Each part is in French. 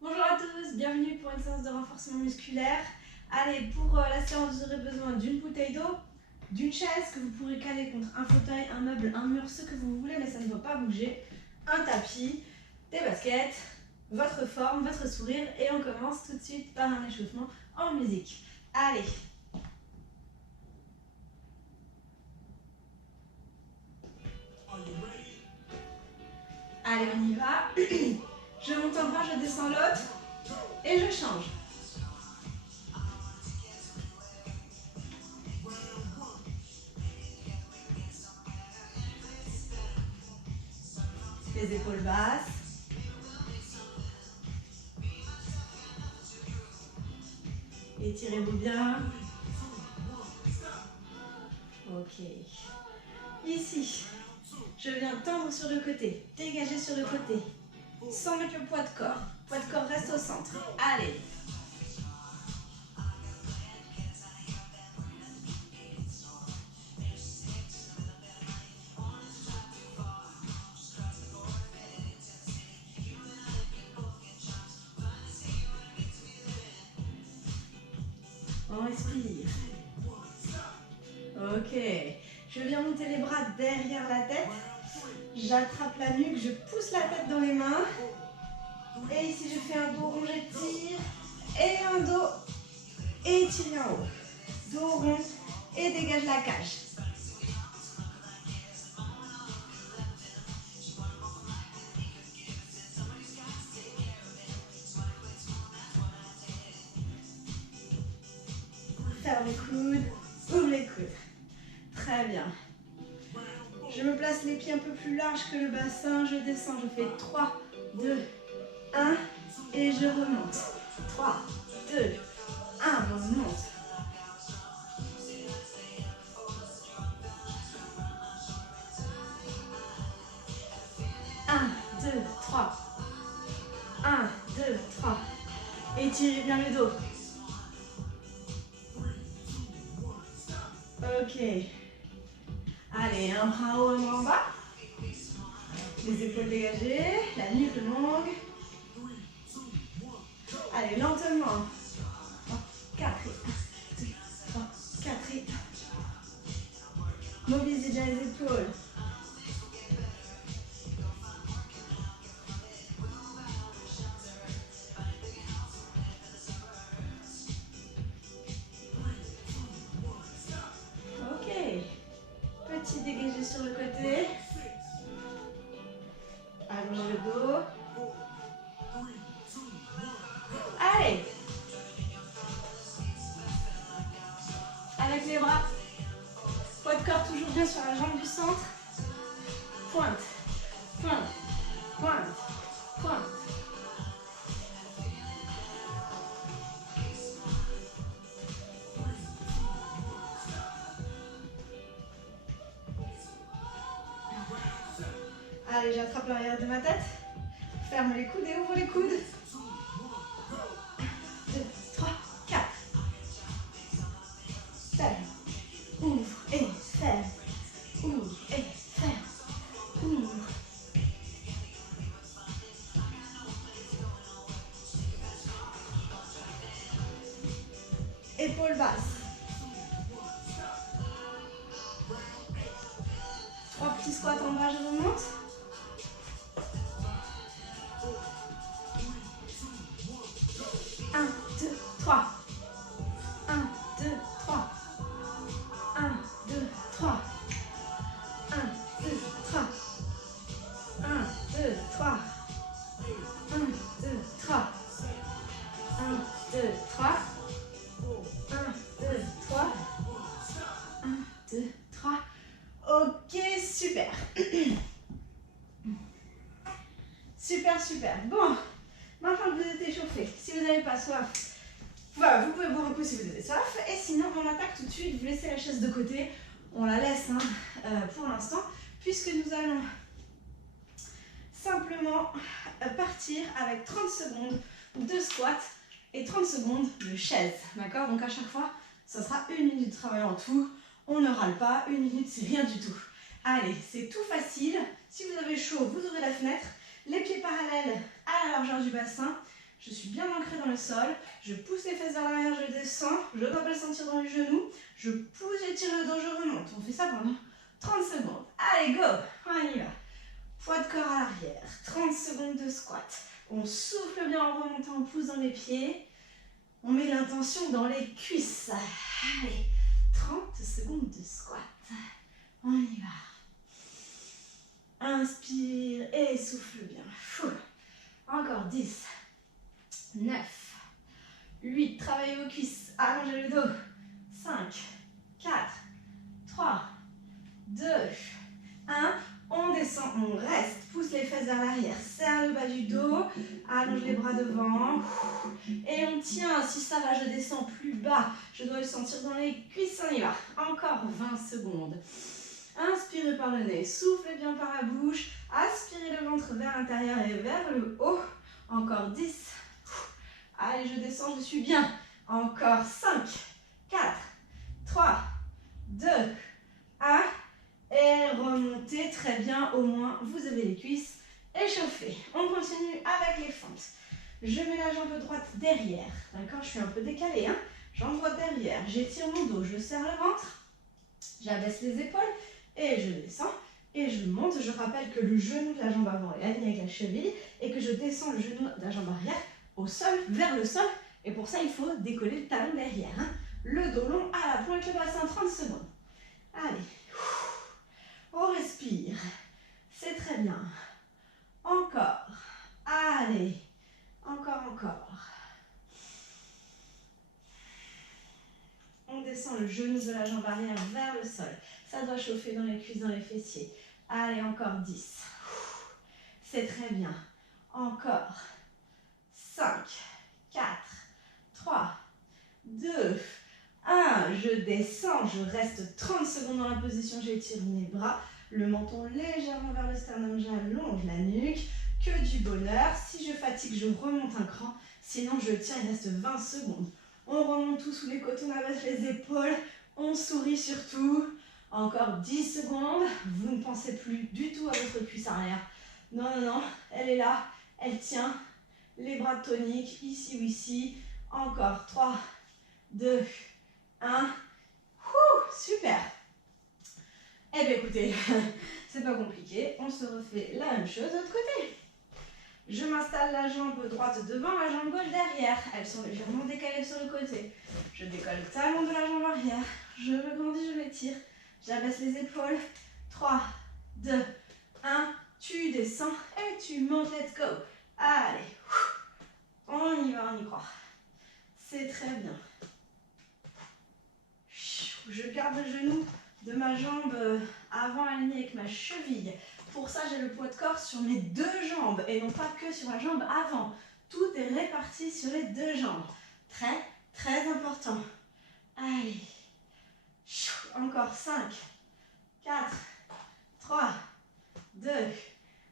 Bonjour à tous, bienvenue pour une séance de renforcement musculaire. Allez, pour la séance, vous aurez besoin d'une bouteille d'eau, d'une chaise que vous pourrez caler contre un fauteuil, un meuble, un mur, ce que vous voulez, mais ça ne doit pas bouger, un tapis, des baskets, votre forme, votre sourire, et on commence tout de suite par un échauffement en musique. Allez. Allez, on y va. Je monte un bras, je descends l'autre, et je change. Les épaules basses. Étirez-vous bien. Ok. Ici, je viens tendre sur le côté, dégager sur le côté, sans mettre le poids de corps. Poids de corps reste au centre. Allez. On respire. Ok. Je viens monter les bras derrière la tête. J'attrape la nuque, je pousse la tête dans les mains. Et ici, je fais un dos rond, j'étire. Et un dos étiré en haut. Dos rond et dégage la cage. Ferme les coudes, ouvre les coudes. Très bien. Je me place les pieds un peu plus larges que le bassin. Je descends, je fais 3, 2, 1 et je remonte. 3, 2, 1, remonte. Un, 2, 3. 1, 2, 3. Étirez bien le dos. Ok. Allez, un bras en haut, un bras en bas. Les épaules dégagées, la nuque longue. Allez, lentement. 4 et 1, 2, 3, 4 et 1. Mobilisez bien les épaules. Ok. Petit dégagé sur le côté. Allongez le dos. Allez. Avec les bras. Poids de corps toujours bien sur la jambe du centre. Pointe, pointe, pointe, pointe. Allez, j'attrape l'arrière de ma tête. Ferme les coudes et ouvre les coudes. 2, 3, 4. Ferme. Ouvre et ferme. Ouvre et ferme. Ouvre. Épaules basses. 3 petits squats en bas, je remonte. 1, 2, 3. 1, 2, 3. 1, 2, 3. 1, 2, 3. 1, 2, 3. 1, 2, 3. 1, 2, 3. 1, 2, 3. 1, 2, 3. Ok, super. Super, super. Bon, maintenant que vous êtes échauffé, si vous n'avez pas soif, voilà, vous pouvez boire un coup si vous avez soif. Et sinon, on attaque tout de suite. Vous laissez la chaise de côté. On la laisse pour l'instant, puisque nous allons simplement partir avec 30 secondes de squat et 30 secondes de chaise. D'accord? Donc à chaque fois, ça sera 1 minute de travail en tout. On ne râle pas. 1 minute, c'est rien du tout. Allez, c'est tout facile. Si vous avez chaud, vous ouvrez la fenêtre. Les pieds parallèles à la largeur du bassin. Je suis bien ancrée dans le sol. Je pousse les fesses vers l'arrière, je descends. Je ne dois pas le sentir dans les genoux. Je pousse, j'étire le dos, je remonte. On fait ça pendant 30 secondes. Allez, go! On y va. Poids de corps à l'arrière. 30 secondes de squat. On souffle bien en remontant, on pousse dans les pieds. On met l'intention dans les cuisses. Allez, 30 secondes de squat. On y va. Inspire et souffle bien. Encore 10, 9, 8. Travaillez vos cuisses. Allongez le dos. 5, 4, 3, 2, 1. On descend, on reste. Pousse les fesses vers l'arrière. Serre le bas du dos. Allonge les bras devant. Et on tient. Si ça va, je descends plus bas. Je dois le sentir dans les cuisses. On y va. Encore 20 secondes. Inspirez par le nez. Soufflez bien par la bouche. Aspirez le ventre vers l'intérieur et vers le haut. Encore 10. Allez, je descends, je suis bien. Encore 5, 4, 3, 2, 1. Et remontez très bien, au moins vous avez les cuisses échauffées. On continue avec les fentes. Je mets la jambe droite derrière, d'accord? Je suis un peu décalée, hein? Jambe droite derrière, j'étire mon dos, je serre le ventre, j'abaisse les épaules et je descends et je monte. Je rappelle que le genou de la jambe avant est aligné avec la cheville et que je descends le genou de la jambe arrière au sol, vers le sol. Et pour ça, il faut décoller le talon derrière, hein? Le dos long à la pointe, le bassin, 30 secondes. Allez. On respire. C'est très bien. Encore. Allez. Encore, encore. On descend le genou de la jambe arrière vers le sol. Ça doit chauffer dans les cuisses, dans les fessiers. Allez, encore 10. C'est très bien. Encore. 5, 4, 3, 2, 1. Je descends. Je reste 30 secondes dans la position. J'étire mes bras. Le menton légèrement vers le sternum. J'allonge la nuque. Que du bonheur. Si je fatigue, je remonte un cran. Sinon, je tiens. Il reste 20 secondes. On remonte tout sous les côtes. On abaisse les épaules. On sourit surtout. Encore 10 secondes. Vous ne pensez plus du tout à votre cuisse arrière. Non, non, non. Elle est là. Elle tient. Les bras toniques. Ici ou ici. Encore 3, 2, 1. Super. Eh bien écoutez, c'est pas compliqué. On se refait la même chose de l'autre côté. Je m'installe la jambe droite devant, la jambe gauche derrière. Elles sont légèrement décalées sur le côté. Je décolle le talon de la jambe arrière. Je le grandis, je l'étire. J'abaisse les épaules. 3, 2, 1. Tu descends et tu montes. Let's go. Allez. On y va, on y croit. C'est très bien. Je garde le genou de ma jambe avant aligné avec ma cheville. Pour ça, j'ai le poids de corps sur mes deux jambes et non pas que sur la jambe avant. Tout est réparti sur les deux jambes. Très, très important. Allez. Encore 5, 4, 3, 2,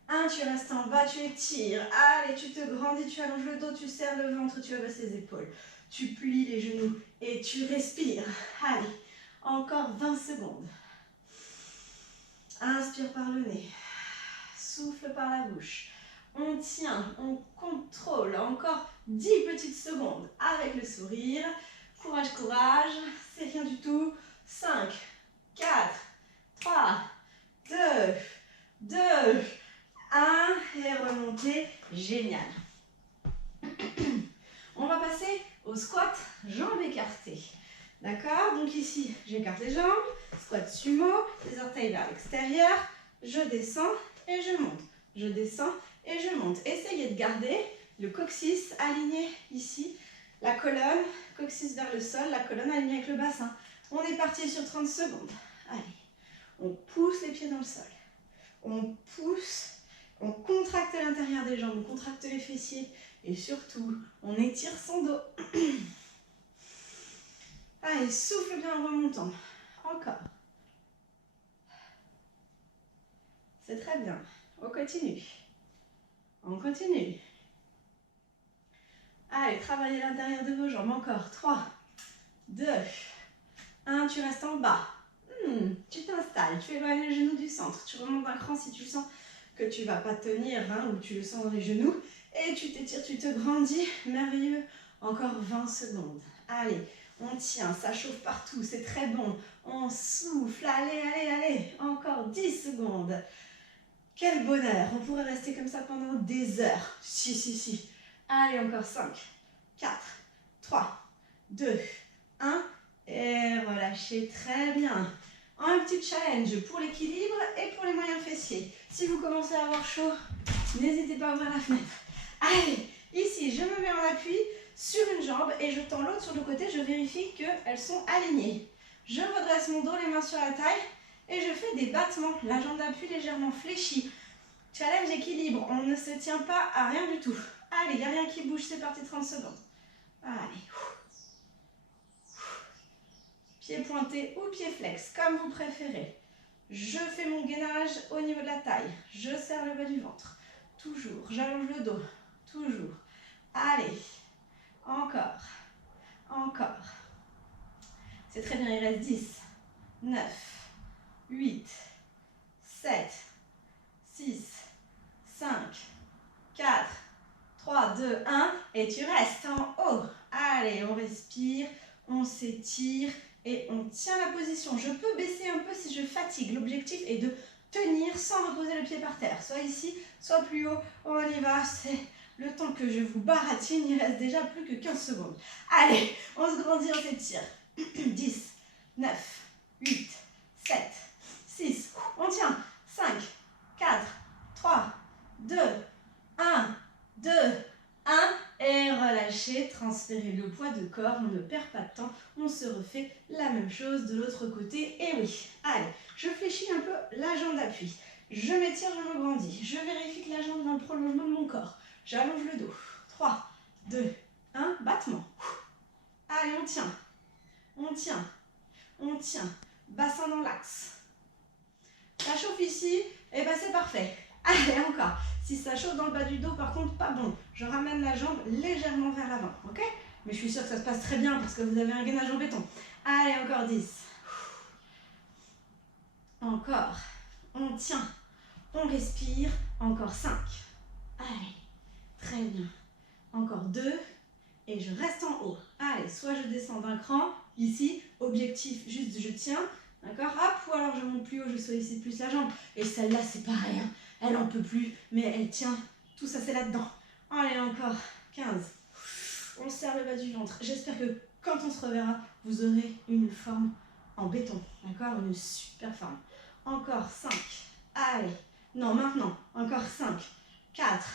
1. Tu restes en bas, tu étires. Allez, tu te grandis, tu allonges le dos, tu serres le ventre, tu abaisses les épaules. Tu plies les genoux et tu respires. Allez. Encore 20 secondes. Inspire par le nez. Souffle par la bouche. On tient, on contrôle. Encore 10 petites secondes avec le sourire. Courage, courage. C'est rien du tout. 5, 4, 3, 2, 1. Et remontez. Génial. On va passer au squat jambes écartées. D'accord? Donc ici, j'écarte les jambes, squat sumo, les orteils vers l'extérieur, je descends et je monte. Je descends et je monte. Essayez de garder le coccyx aligné ici, la colonne, coccyx vers le sol, la colonne alignée avec le bassin. On est parti sur 30 secondes. Allez, on pousse les pieds dans le sol. On pousse, on contracte l'intérieur des jambes, on contracte les fessiers et surtout, on étire son dos. Allez, souffle bien en remontant. Encore. C'est très bien. On continue. On continue. Allez, travaillez l'intérieur de vos jambes. Encore. 3, 2, 1. Tu restes en bas. Tu t'installes. Tu éloignes le genou du centre. Tu remontes un cran si tu sens que tu ne vas pas tenir, hein, ou tu le sens dans les genoux. Et tu t'étires, tu te grandis. Merveilleux. Encore 20 secondes. Allez, on tient, ça chauffe partout, c'est très bon. On souffle, allez, allez, allez. Encore 10 secondes. Quel bonheur. On pourrait rester comme ça pendant des heures. Si, si, si. Allez, encore 5, 4, 3, 2, 1. Et relâchez très bien. Un petit challenge pour l'équilibre et pour les moyens fessiers. Si vous commencez à avoir chaud, n'hésitez pas à ouvrir la fenêtre. Allez, ici, je me mets en appui sur une jambe et je tends l'autre sur le côté. Je vérifie qu'elles sont alignées. Je redresse mon dos, les mains sur la taille et je fais des battements. La jambe d'appui légèrement fléchie. Challenge équilibre. On ne se tient pas à rien du tout. Allez, il n'y a rien qui bouge. C'est parti, 30 secondes. Allez. Pied pointé ou pied flex, comme vous préférez. Je fais mon gainage au niveau de la taille. Je serre le bas du ventre. Toujours. J'allonge le dos. Toujours. Allez. Encore. Encore. C'est très bien. Il reste 10, 9, 8, 7, 6, 5, 4, 3, 2, 1. Et tu restes en haut. Allez, on respire. On s'étire. Et on tient la position. Je peux baisser un peu si je fatigue. L'objectif est de tenir sans reposer le pied par terre. Soit ici, soit plus haut. On y va. C'est le temps que je vous baratine. Il reste déjà plus que 15 secondes. Allez, on se grandit, on s'étire. 10, 9, 8, 7, 6. On tient. 5, 4, 3, 2, 1, 2, 1. Et relâchez, transférez le poids de corps, on ne perd pas de temps, on se refait la même chose de l'autre côté. Et oui, allez, je fléchis un peu la jambe d'appui, je m'étire, je me grandis, je vérifie que la jambe est dans le prolongement de mon corps, j'allonge le dos, 3, 2, 1, battement. Allez, on tient, on tient, on tient, bassin dans l'axe. Ça chauffe ici, et ben c'est parfait. Allez, encore. Si ça chauffe dans le bas du dos, par contre, pas bon. Je ramène la jambe légèrement vers l'avant, ok? Mais je suis sûre que ça se passe très bien parce que vous avez un gainage en béton. Allez, encore 10. Encore. On tient. On respire. Encore 5. Allez. Très bien. Encore 2. Et je reste en haut. Allez, soit je descends d'un cran. Ici, objectif, juste je tiens. D'accord? Hop, ou alors je monte plus haut, je sollicite plus la jambe. Et celle-là, c'est pareil. Hein. Elle n'en peut plus, mais elle tient. Tout ça, c'est là-dedans. Allez, encore 15. On serre le bas du ventre. J'espère que quand on se reverra, vous aurez une forme en béton. D'accord? Une super forme. Encore 5. Allez. Non, maintenant. Encore 5, 4,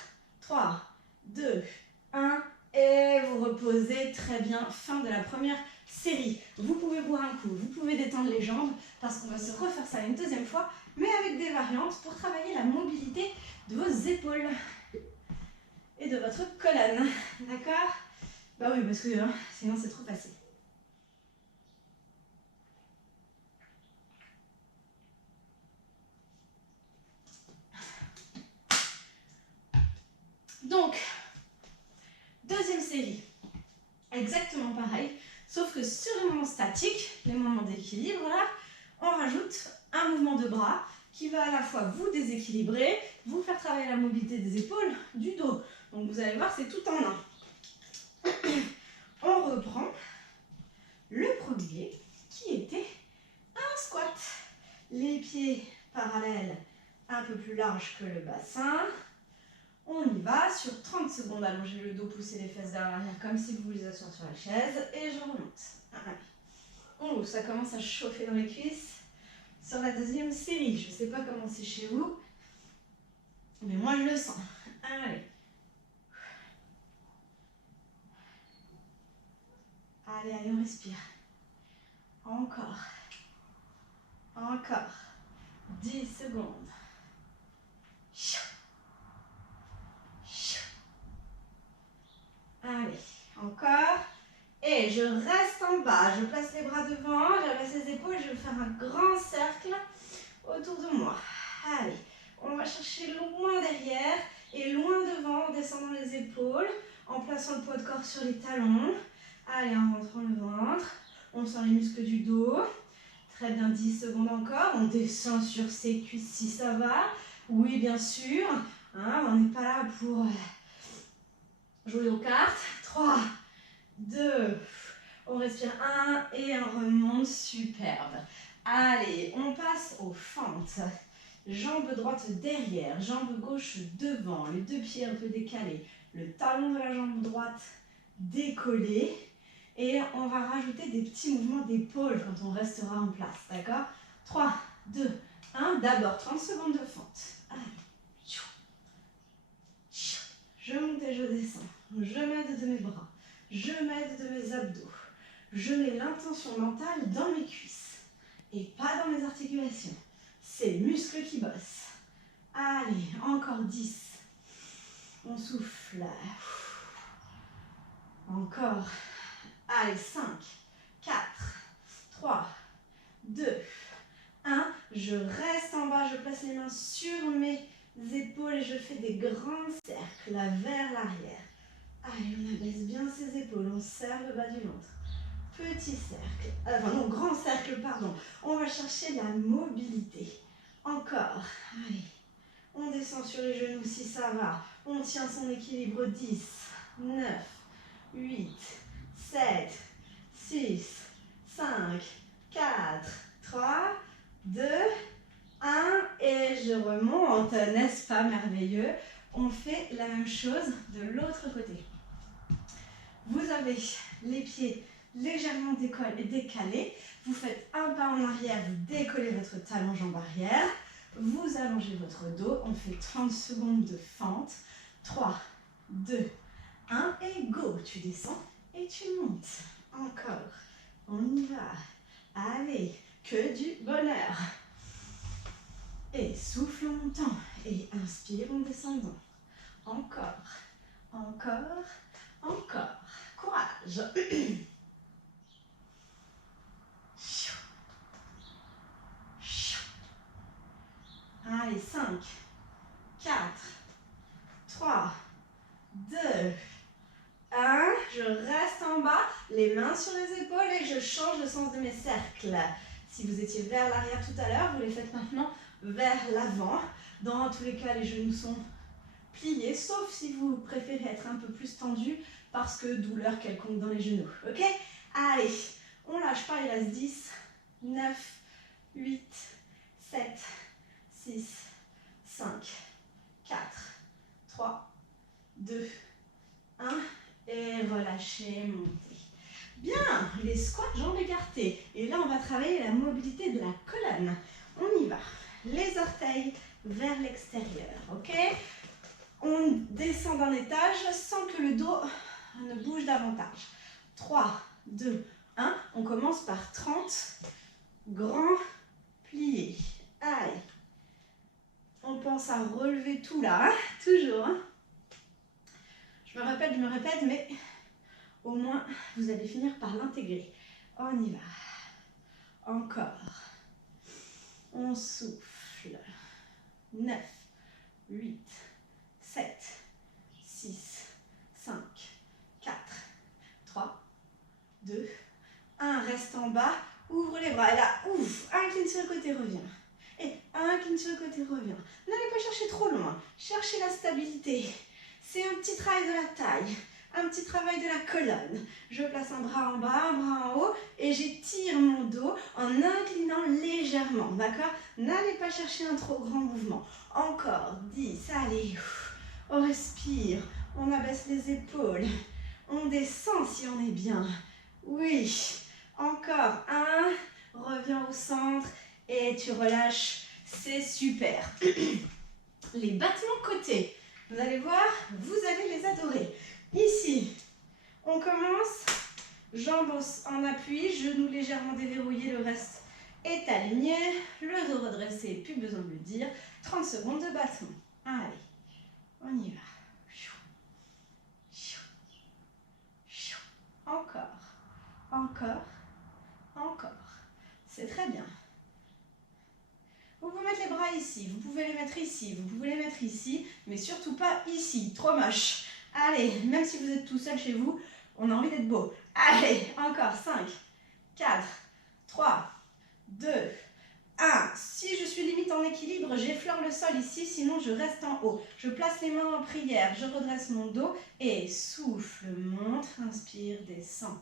3, 2, 1. Et vous reposez très bien. Fin de la première série. Vous pouvez boire un coup, vous pouvez détendre les jambes parce qu'on va se refaire ça une deuxième fois, mais avec des variantes pour travailler la mobilité de vos épaules et de votre colonne. D'accord? Bah oui, parce que sinon c'est trop facile. Donc, deuxième série. Exactement pareil, sauf que sur les moments statiques, les moments d'équilibre, là, on rajoute un mouvement de bras qui va à la fois vous déséquilibrer, vous faire travailler la mobilité des épaules, du dos. Donc vous allez voir, c'est tout en un. On reprend le premier qui était un squat. Les pieds parallèles, un peu plus larges que le bassin. On y va sur 30 secondes. Allongez le dos, poussez les fesses vers l'arrière comme si vous vouliez asseoir sur la chaise. Et je remonte. Allez. Oh, ça commence à chauffer dans les cuisses. Sur la deuxième série, je ne sais pas comment c'est chez vous, mais moi je le sens. Allez. Allez, allez, on respire. Encore. Encore. 10 secondes. Allez, encore. Et je reste en bas. Je place les bras devant, j'abaisse les épaules. Je vais faire un grand cercle autour de moi. Allez, on va chercher loin derrière et loin devant en descendant les épaules, en plaçant le poids de corps sur les talons. Allez, en rentrant le ventre. On sent les muscles du dos. Très bien, 10 secondes encore. On descend sur ses cuisses si ça va. Oui, bien sûr. Hein, on n'est pas là pour Jouez aux cartes. 3, 2, on respire 1 et on remonte. Superbe. Allez, on passe aux fentes. Jambe droite derrière, jambe gauche devant, les deux pieds un peu décalés. Le talon de la jambe droite décollé. Et on va rajouter des petits mouvements d'épaule quand on restera en place. D'accord? 3, 2, 1. D'abord, 30 secondes de fente. Allez. Je monte et je descends. Je m'aide de mes bras. Je m'aide de mes abdos. Je mets l'intention mentale dans mes cuisses et pas dans mes articulations. C'est les muscles qui bossent. Allez, encore 10. On souffle. Encore. Allez, 5, 4, 3, 2, 1. Je reste en bas, je place les mains sur mes épaules et je fais des grands cercles vers l'arrière. Allez, on abaisse bien ses épaules, on serre le bas du ventre. Petit cercle, enfin non, grand cercle, pardon. On va chercher la mobilité. Encore, allez. On descend sur les genoux si ça va. On tient son équilibre. 10, 9, 8, 7, 6, 5, 4, 3, 2, 1. Et je remonte. N'est-ce pas merveilleux? On fait la même chose de l'autre côté. Vous avez les pieds légèrement décalés. Vous faites un pas en arrière, vous décollez votre talon jambe arrière. Vous allongez votre dos. On fait 30 secondes de fente. 3, 2, 1 et go. Tu descends et tu montes. Encore. On y va. Allez, que du bonheur. Et souffle en montant. Et inspire en descendant. Encore. Encore. Encore. Courage. Allez, 5, 4, 3, 2, 1. Je reste en bas, les mains sur les épaules et je change le sens de mes cercles. Si vous étiez vers l'arrière tout à l'heure, vous les faites maintenant vers l'avant. Dans tous les cas, les genoux sont pliés, sauf si vous préférez être un peu plus tendu parce que douleur quelconque dans les genoux. Ok? Allez, on lâche pas, il reste 10, 9, 8, 7, 6, 5, 4, 3, 2, 1. Et relâchez, montez. Bien, les squats, jambes écartées. Et là, on va travailler la mobilité de la colonne. On y va. Les orteils vers l'extérieur, ok? On descend d'un étage sans que le dos ne bouge davantage. 3, 2, 1. On commence par 30 grands pliés. Allez. On pense à relever tout là, hein? Toujours. Hein? Je me répète, mais au moins vous allez finir par l'intégrer. On y va. Encore. On souffle. 9, 8, 7, 6, 5, 4, 3, 2, 1. Reste en bas. Ouvre les bras. Et là, ouvre. Incline sur le côté, reviens. Et incline sur le côté, reviens. N'allez pas chercher trop loin. Cherchez la stabilité. C'est un petit travail de la taille, un petit travail de la colonne. Je place un bras en bas, un bras en haut et j'étire mon dos en inclinant légèrement, d'accord? N'allez pas chercher un trop grand mouvement. Encore 10, allez. On respire, on abaisse les épaules. On descend si on est bien. Oui, encore 1. Reviens au centre et tu relâches. C'est super. Les battements côtés. Vous allez voir, vous allez les adorer. Ici, on commence, jambes en appui, genoux légèrement déverrouillés, le reste est aligné, le dos redressé, plus besoin de le dire. 30 secondes de battement. Allez, on y va. Encore, encore, encore. C'est très bien. Vous pouvez mettre les bras ici, vous pouvez les mettre ici, vous pouvez les mettre ici, mais surtout pas ici, trop moche. Allez, même si vous êtes tout seul chez vous, on a envie d'être beau. Allez, encore 5, 4, 3, 2, 1. Si je suis limite en équilibre, j'effleure le sol ici, sinon je reste en haut. Je place les mains en prière, je redresse mon dos et souffle, monte, inspire, descend.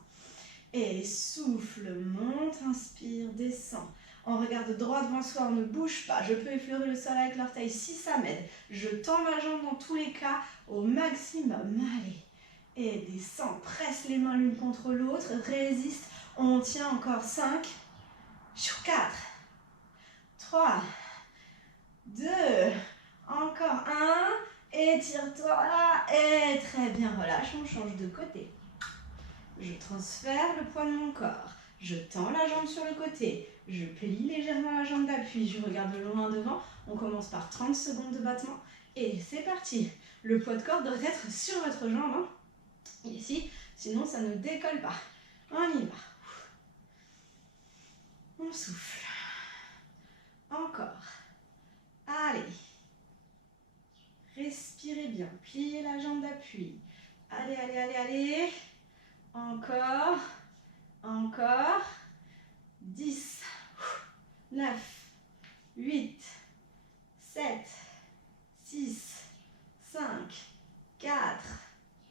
Et souffle, monte, inspire, descend. On regarde droit devant soi, on ne bouge pas. Je peux effleurer le sol avec l'orteil si ça m'aide. Je tends ma jambe dans tous les cas au maximum. Allez. Et descend, presse les mains l'une contre l'autre, résiste. On tient encore 5, 4, 3, 2, encore 1. Étire-toi là. Et très bien, relâche, on change de côté. Je transfère le poids de mon corps. Je tends la jambe sur le côté. Je plie légèrement la jambe d'appui. Je regarde loin devant. On commence par 30 secondes de battement. Et c'est parti. Le poids de corps doit être sur votre jambe. Hein. Ici, sinon ça ne décolle pas. On y va. On souffle. Encore. Allez. Respirez bien. Pliez la jambe d'appui. Allez, allez, allez, allez. Encore. Encore. 10, 9, 8, 7, 6, 5, 4,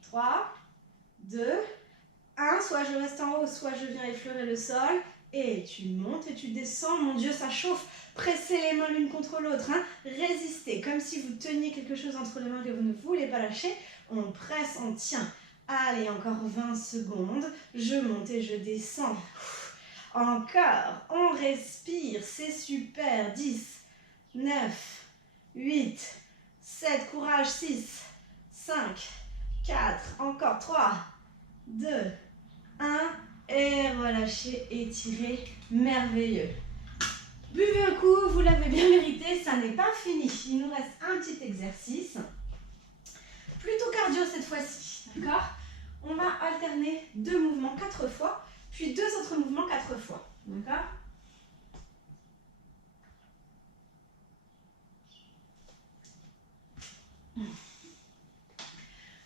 3, 2, 1. Soit je reste en haut, soit je viens effleurer le sol. Et tu montes et tu descends. Mon Dieu, ça chauffe. Pressez les mains l'une contre l'autre. Hein. Résistez, comme si vous teniez quelque chose entre les mains que vous ne voulez pas lâcher. On presse, on tient. Allez, encore 20 secondes. Je monte et je descends. Encore, on respire, c'est super. 10, 9, 8, 7, courage, 6, 5, 4, encore 3, 2, 1. Et relâchez, étirez, merveilleux. Buvez un coup, vous l'avez bien mérité, ça n'est pas fini. Il nous reste un petit exercice, plutôt cardio cette fois-ci, d'accord? On va alterner 2 mouvements 4 fois, puis 2 autres mouvements 4 fois, d'accord?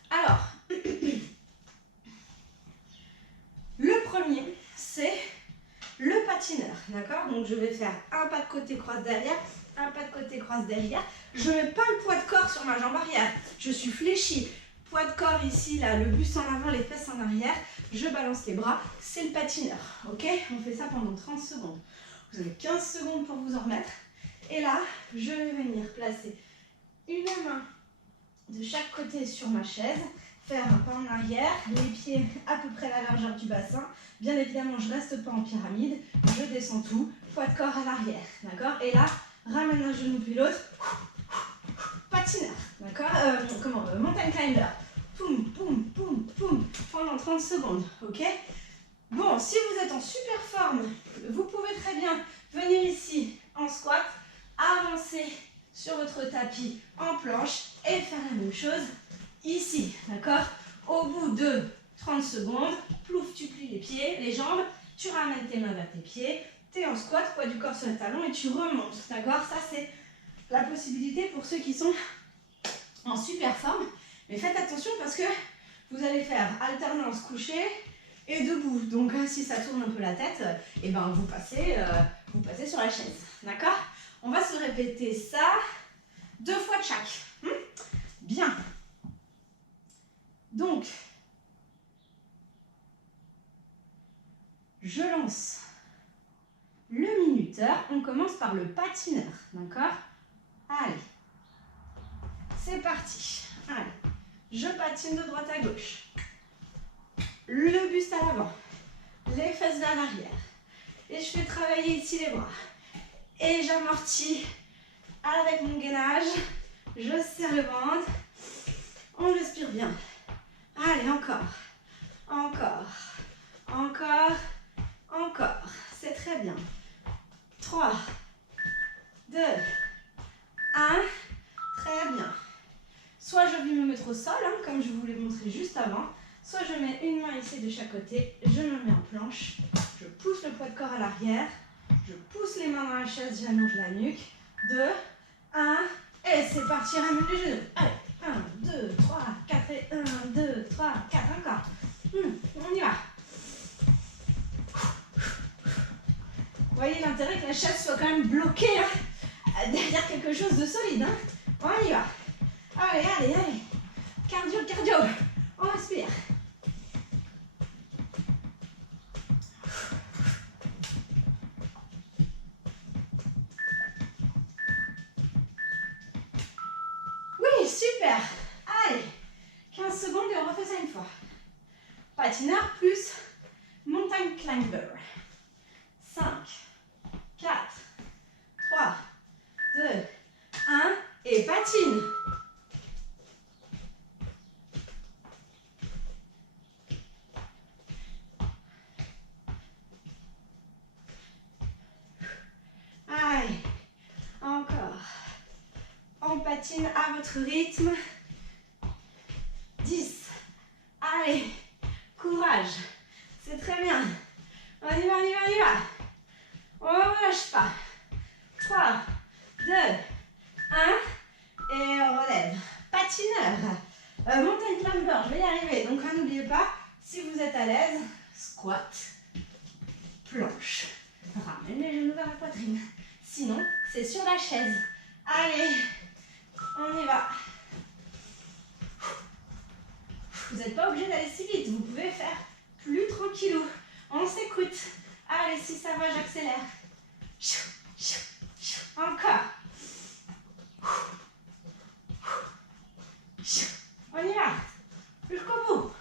Alors, le premier, c'est le patineur, d'accord? Donc je vais faire un pas de côté, croise derrière, un pas de côté, croise derrière. Je ne mets pas le poids de corps sur ma jambe arrière, je suis fléchie. Poids de corps ici, là, le buste en avant, les fesses en arrière. Je balance les bras, c'est le patineur, ok? On fait ça pendant 30 secondes. Vous avez 15 secondes pour vous en remettre. Et là, je vais venir placer une main de chaque côté sur ma chaise, faire un pas en arrière, les pieds à peu près la largeur du bassin. Bien évidemment, je ne reste pas en pyramide, je descends tout, poids de corps à l'arrière, d'accord? Et là, ramène un genou puis l'autre, patineur, d'accord? Mountain climber, poum, poum, poum, poum, pendant 30 secondes, ok? Bon, si vous êtes en super forme, vous pouvez très bien venir ici en squat, avancer sur votre tapis en planche et faire la même chose ici, d'accord? Au bout de 30 secondes, plouf, tu plies les pieds, les jambes, tu ramènes tes mains vers tes pieds, tu es en squat, poids du corps sur les talons et tu remontes, d'accord? Ça, c'est la possibilité pour ceux qui sont en super forme. Mais faites attention parce que vous allez faire alternance couché et debout. Donc, si ça tourne un peu la tête, et ben, vous passez sur la chaise, d'accord? On va se répéter ça 2 fois de chaque. Bien. Donc, je lance le minuteur. On commence par le patineur, d'accord? Allez, c'est parti. Allez, je patine de droite à gauche. Le buste à l'avant, les fesses vers l'arrière. Et je fais travailler ici les bras. Et j'amortis avec mon gainage. Je serre le ventre. On respire bien. Allez, encore. Encore. Encore. Encore. C'est très bien. 3, 2, 1. Très bien. Soit je vais me mettre au sol, hein, comme je vous l'ai montré juste avant. Soit je mets une main ici de chaque côté. Je me mets en planche. Je pousse le poids de corps à l'arrière. Je pousse les mains dans la chaise, j'allonge la nuque. 2, 1, et c'est parti, ramène les genoux. Allez, 1, 2, 3, 4, et 1, 2, 3, 4, encore. On y va. Voyez l'intérêt que la chaise soit quand même bloquer hein, derrière quelque chose de solide. Hein. On y va. Allez, allez, allez. Cardio, cardio. On respire. Oui, super. Allez. 15 secondes et on refait ça une fois. Patineur plus montagne climber. 5, 4, 3, 2, 1 et patine. Allez, encore. On patine à votre rythme. 10. Allez, courage. C'est très bien. On y va, on y va, on y va. On ne relâche pas. 3, 2, 1. Et on relève. Patineur. Montagne climber, je vais y arriver. Donc n'oubliez pas, si vous êtes à l'aise, squat, planche. Ramène les genoux vers la poitrine. Sinon, c'est sur la chaise. Allez, on y va. Vous n'êtes pas obligé d'aller si vite. Vous pouvez faire plus tranquillou. On s'écoute. Allez, si ça va, j'accélère. Encore. On y va. Jusqu'au bout.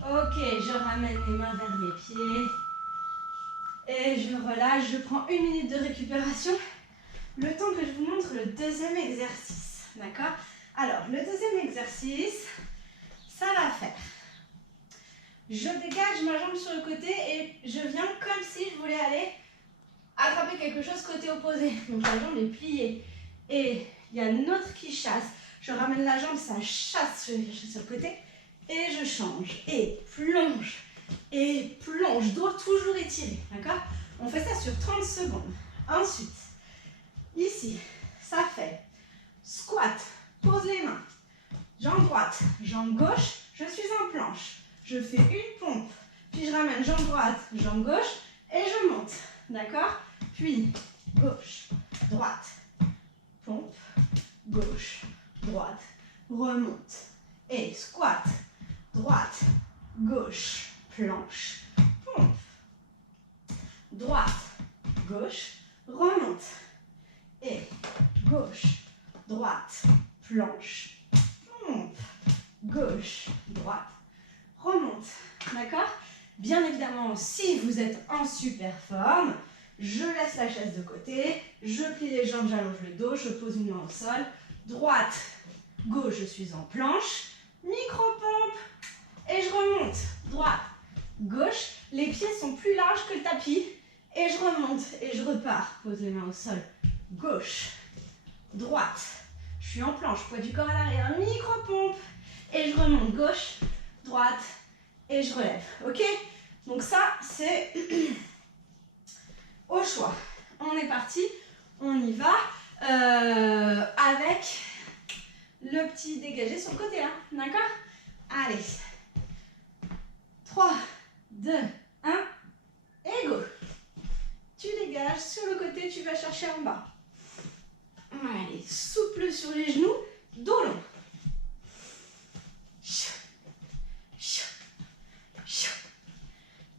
Ok, je ramène les mains vers les pieds. Et je relâche. Je prends 1 minute de récupération. Le temps que je vous montre le deuxième exercice. D'accord? Alors, le deuxième exercice, ça va faire. Je dégage ma jambe sur le côté et je viens comme si je voulais aller attraper quelque chose côté opposé. Donc la jambe est pliée. Et il y a une autre qui chasse. Je ramène la jambe, ça chasse sur le côté. Et je change. Et plonge. Et plonge. Dos toujours étiré. D'accord? On fait ça sur 30 secondes. Ensuite, ici, ça fait squat. Pose les mains. Jambe droite, jambe gauche. Je suis en planche. Je fais une pompe. Puis je ramène jambe droite, jambe gauche. Et je monte. D'accord? Puis gauche, droite. Pompe. Gauche, droite. Remonte. Et squat. Droite, gauche, planche. Pompe. Droite, gauche. Remonte. Et gauche, droite, planche. Pompe. Gauche, droite. Remonte, d'accord? Bien évidemment, si vous êtes en super forme, je laisse la chaise de côté, je plie les jambes, j'allonge le dos, je pose une main au sol, droite, gauche, je suis en planche, micro-pompe, et je remonte, droite, gauche, les pieds sont plus larges que le tapis, et je remonte, et je repars, pose les mains au sol, gauche, droite, je suis en planche, poids du corps à l'arrière, micro-pompe, et je remonte, gauche, droite, et je relève, ok? Donc ça, c'est au choix. On est parti, on y va avec le petit dégagé sur le côté, hein, d'accord? Allez, 3, 2, 1, et go! Tu dégages, sur le côté, tu vas chercher en bas. Allez, souple sur les genoux, dos long.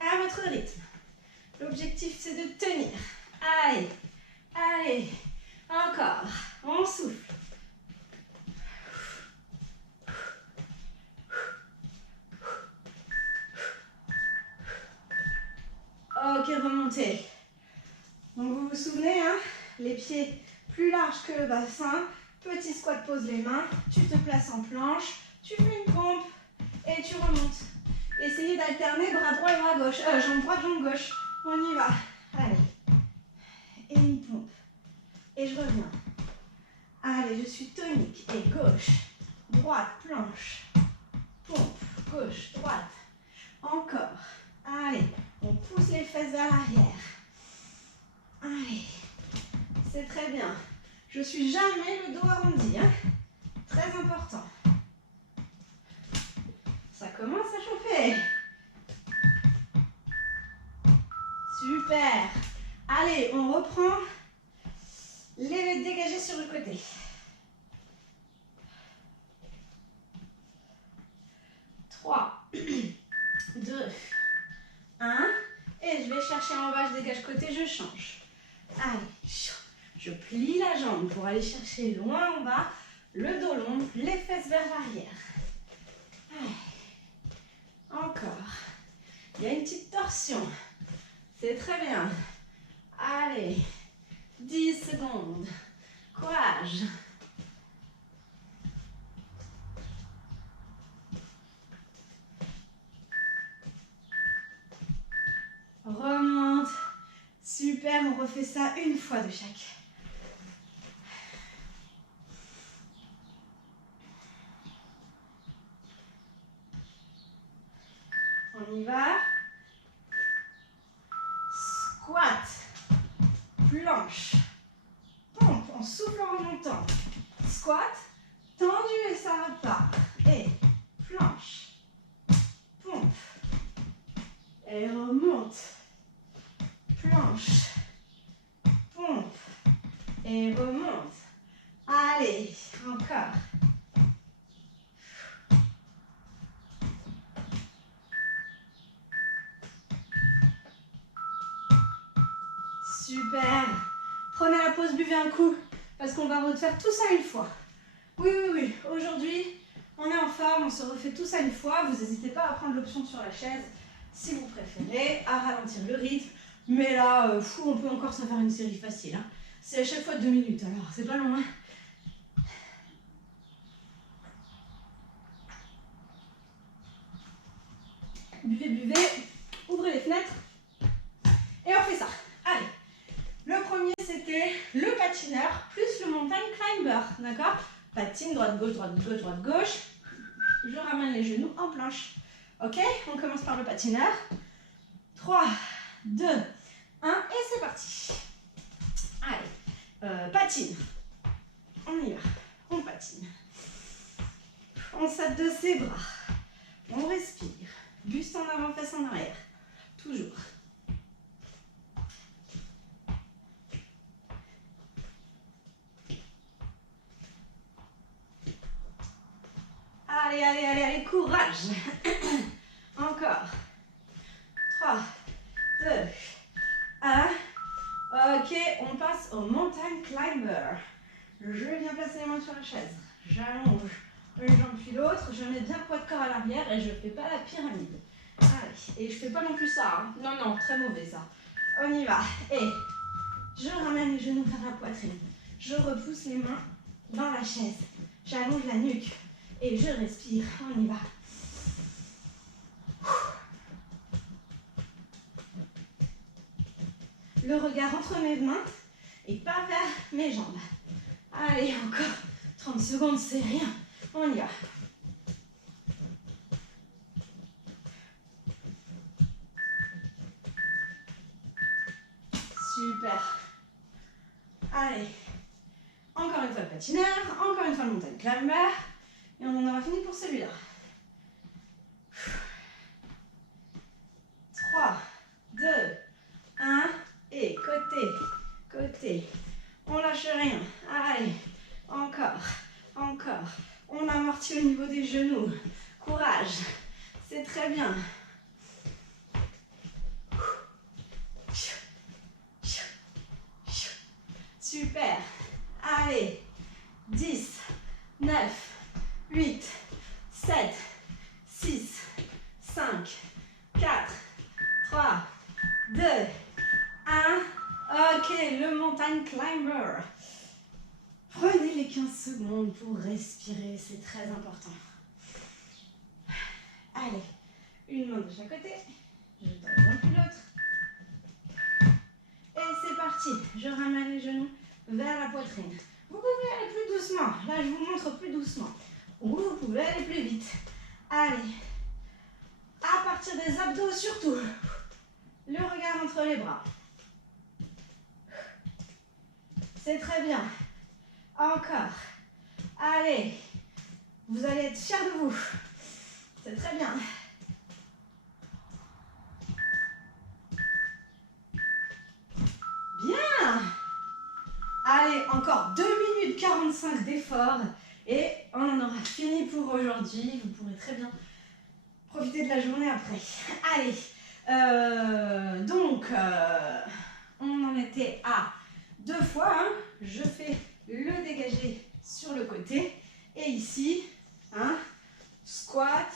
À votre rythme. L'objectif, c'est de tenir. Allez, allez, encore. On souffle. Ok, remontez. Donc vous vous souvenez, hein, les pieds plus larges que le bassin. Petit squat, pose les mains. Tu te places en planche. Tu fais une pompe et tu remontes. Essayez d'alterner bras droit et bras gauche. Jambe droite, jambe gauche. On y va. Allez. Et une pompe. Et je reviens. Allez, je suis tonique. Et gauche, droite, planche. Pompe, gauche, droite. Encore. Allez, on pousse les fesses vers l'arrière. Allez. C'est très bien. Je suis jamais le dos arrondi. Hein. Très important. Super. Allez, on reprend. Les dégagés sur le côté. 3, 2, 1. Et je vais chercher en bas, je dégage côté, je change. Allez, je plie la jambe pour aller chercher loin en bas, le dos long, les fesses vers l'arrière. Encore. Il y a une petite torsion. C'est très bien. Allez, 10 secondes. Courage. Remonte. Super, on refait ça une fois de chaque. On y va. Squat. Planche. Pompe en souffle en remontant. Squat. Tendu et ça repart. Et planche. Pompe. Et remonte. Planche. Pompe. Et remonte. Allez, encore. Super. Prenez la pause, buvez un coup, parce qu'on va refaire tout ça une fois. Oui, oui, oui. Aujourd'hui, on est en forme, on se refait tout ça une fois. Vous n'hésitez pas à prendre l'option sur la chaise, si vous préférez, à ralentir le rythme. Mais là, on peut encore se faire une série facile. Hein. C'est à chaque fois 2 minutes, alors c'est pas long. Hein. Buvez, buvez. Ouvrez les fenêtres. Et on fait ça. Allez. Le premier, c'était le patineur plus le mountain climber. D'accord? Patine, droite, gauche, droite, gauche, droite, gauche. Je ramène les genoux en planche. Ok? On commence par le patineur. 3, 2, 1 et c'est parti. Allez. Patine. On y va. On patine. On s'aide ses bras. On respire. Buste en avant, face en arrière. Toujours. Allez, allez, allez, allez, courage. Encore. 3, 2, 1. Ok, on passe au mountain climber. Je viens placer les mains sur la chaise. J'allonge une jambe puis l'autre. Je mets bien le poids de corps à l'arrière et je ne fais pas la pyramide. Allez, et je ne fais pas non plus ça. Hein. Non, non, très mauvais ça. On y va. Et je ramène les genoux vers la poitrine. Je repousse les mains dans la chaise. J'allonge la nuque. Et je respire. On y va. Le regard entre mes mains et pas vers mes jambes. Allez, encore 30 secondes, c'est rien. On y va. Super. Allez. Encore une fois le patineur, encore une fois le mountain climber. Et on en aura fini pour celui-là. 3, 2, 1. Et côté, côté. On lâche rien. Allez. Encore, encore. On amortit au niveau des genoux. Courage. C'est très bien. Super. Allez. 10, 9, 8, 7, 6, 5, 4, 3, 2, 1. Ok, le mountain climber. Prenez les 15 secondes pour respirer, c'est très important. Allez, une main de chaque côté. Je donne l'un puis l'autre. Et c'est parti. Je ramène les genoux vers la poitrine. Vous pouvez aller plus doucement. Là, je vous montre plus doucement. Ou vous pouvez aller plus vite. Allez. À partir des abdos surtout. Le regard entre les bras. C'est très bien. Encore. Allez. Vous allez être fiers de vous. C'est très bien. encore 2 minutes 45 d'effort et on en aura fini pour aujourd'hui. Vous pourrez très bien profiter de la journée après. Allez, on en était à 2 fois. Hein. Je fais le dégagé sur le côté. Et ici, hein, squat,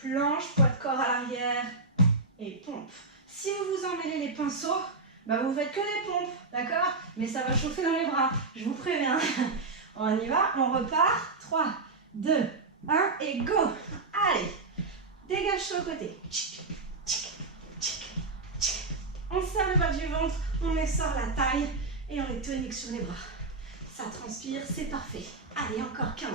planche, poids de corps à l'arrière et pompe. Si vous vous emmêlez les pinceaux, bah vous faites que des pompes, d'accord? Mais ça va chauffer dans les bras, je vous préviens. On y va, on repart. 3, 2, 1 et go. Allez, dégage sur le côté. On serre le bas du ventre, on essore la taille et on est tonique sur les bras. Ça transpire, c'est parfait. Allez, encore 15.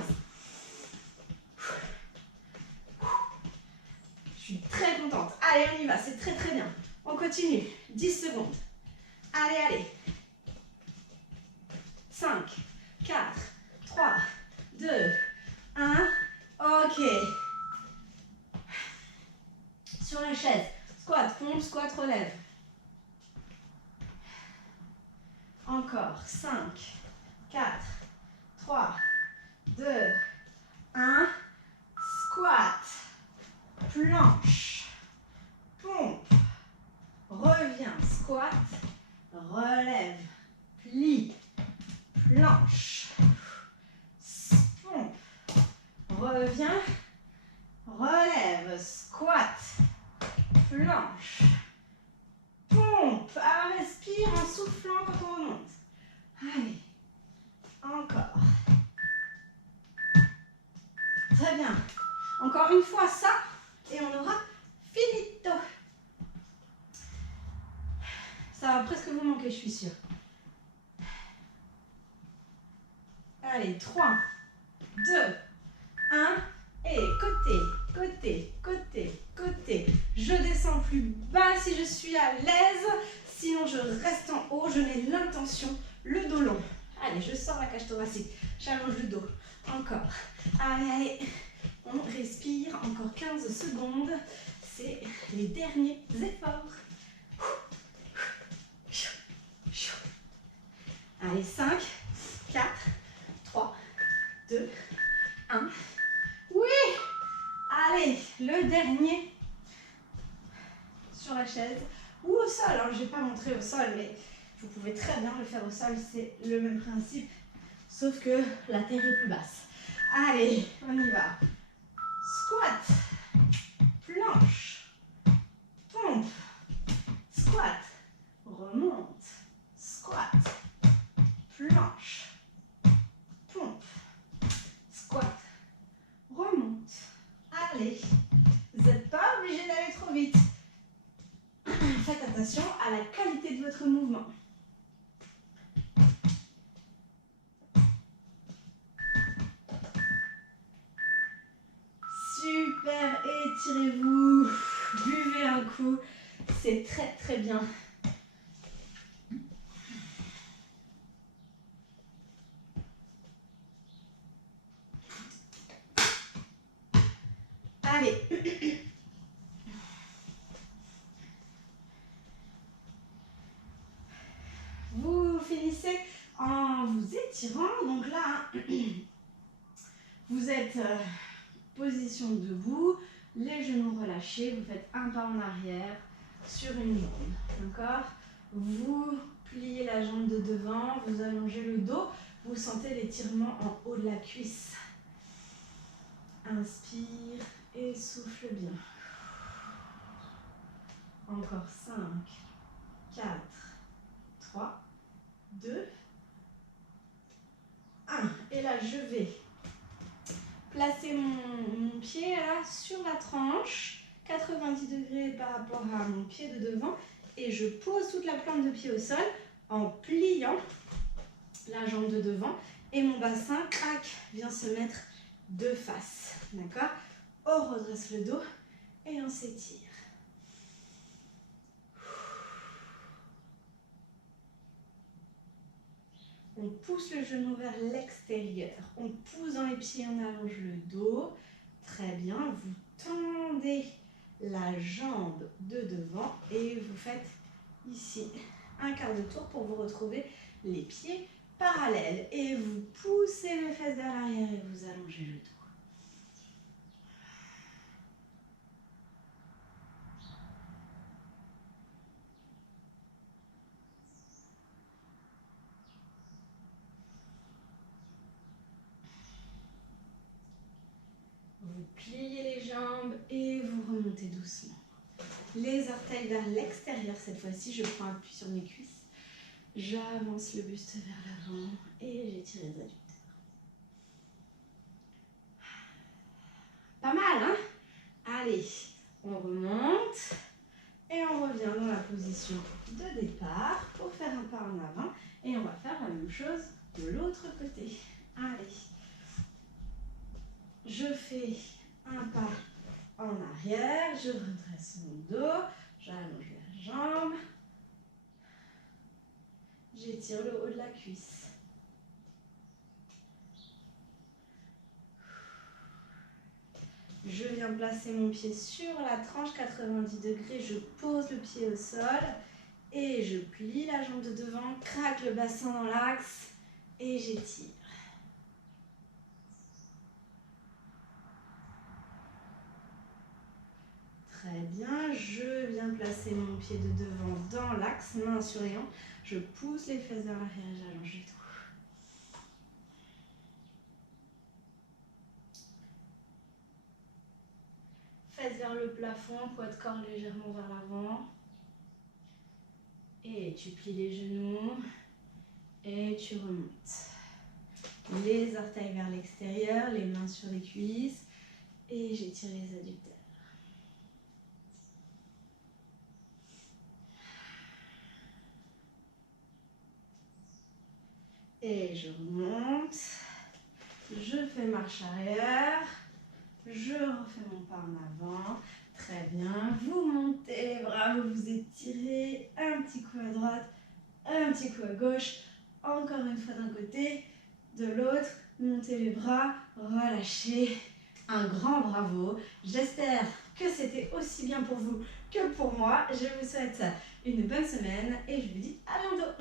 Je suis très contente. Allez, on y va, c'est très très bien. On continue. 10 secondes. Allez, allez. 5, 4, 3, 2, 1. Ok. Sur la chaise. Squat, pompe, squat, relève. Encore. 5, 4, 3, 2, 1. Squat. Planche. Pompe. Reviens. Squat. Relève. Plie. Planche. Pompe. Reviens. Relève. Squat. Planche. Pompe. Ah, respire en soufflant quand on remonte. Allez. Encore. Très bien. Encore une fois ça. Et on aura finito. Ça va presque vous manquer, je suis sûre. Allez, 3, 2, 1. Et côté, côté, côté, côté. Je descends plus bas si je suis à l'aise. Sinon, je reste en haut. Je mets l'intention, le dos long. Allez, je sors la cage thoracique. J'allonge le dos. Encore. Allez, allez. On respire. Encore 15 secondes. C'est les derniers efforts. Allez, 5, 4, 3, 2, 1. Oui! Allez, le dernier sur la chaise ou au sol. Alors, je ne vais pas montrer au sol, mais vous pouvez très bien le faire au sol. C'est le même principe, sauf que la terre est plus basse. Allez, on y va. Squat, planche, pompe, squat, remonte, squat, planche, pompe, squat, remonte. Allez, vous n'êtes pas obligé d'aller trop vite. Faites attention à la qualité de votre mouvement. Super, étirez-vous, buvez un coup, c'est très très bien. Allez. Vous finissez en vous étirant. Donc là, vous êtes position debout, les genoux relâchés. Vous faites un pas en arrière sur une jambe. D'accord? Vous pliez la jambe de devant, vous allongez le dos. Vous sentez l'étirement en haut de la cuisse. Inspire et souffle bien. Encore 5, 4, 3, 2, 1. Et là, je vais placer mon pied là sur la tranche, 90 degrés par rapport à mon pied de devant. Et je pose toute la plante de pied au sol en pliant la jambe de devant. Et mon bassin, crac, vient se mettre de face. D'accord? On redresse le dos et on s'étire. On pousse le genou vers l'extérieur. On pousse dans les pieds, on allonge le dos. Très bien. Vous tendez la jambe de devant et vous faites ici un quart de tour pour vous retrouver les pieds parallèle. Et vous poussez les fesses vers l'arrière et vous allongez le dos. Vous pliez les jambes et vous remontez doucement. Les orteils vers l'extérieur cette fois-ci. Je prends appui sur mes cuisses. J'avance le buste vers l'avant et j'étire les adducteurs. Pas mal, hein? Allez, on remonte et on revient dans la position de départ pour faire un pas en avant. Et on va faire la même chose de l'autre côté. Allez, je fais un pas en arrière, je redresse mon dos, j'allonge la jambe, j'étire le haut de la cuisse. Je viens placer mon pied sur la tranche 90 degrés, je pose le pied au sol et je plie la jambe de devant, craque le bassin dans l'axe et j'étire. Très bien, je viens placer mon pied de devant dans l'axe, main sur les hanches, je pousse les fesses vers l'arrière et j'allonge le dos. Fesses vers le plafond, poids de corps légèrement vers l'avant. Et tu plies les genoux et tu remontes. Les orteils vers l'extérieur, les mains sur les cuisses et j'étire les adducteurs. Et je remonte, je fais marche arrière, je refais mon pas en avant, très bien, vous montez les bras, vous vous étirez, un petit coup à droite, un petit coup à gauche, encore une fois d'un côté, de l'autre, montez les bras, relâchez, un grand bravo, j'espère que c'était aussi bien pour vous que pour moi, je vous souhaite une bonne semaine et je vous dis à bientôt.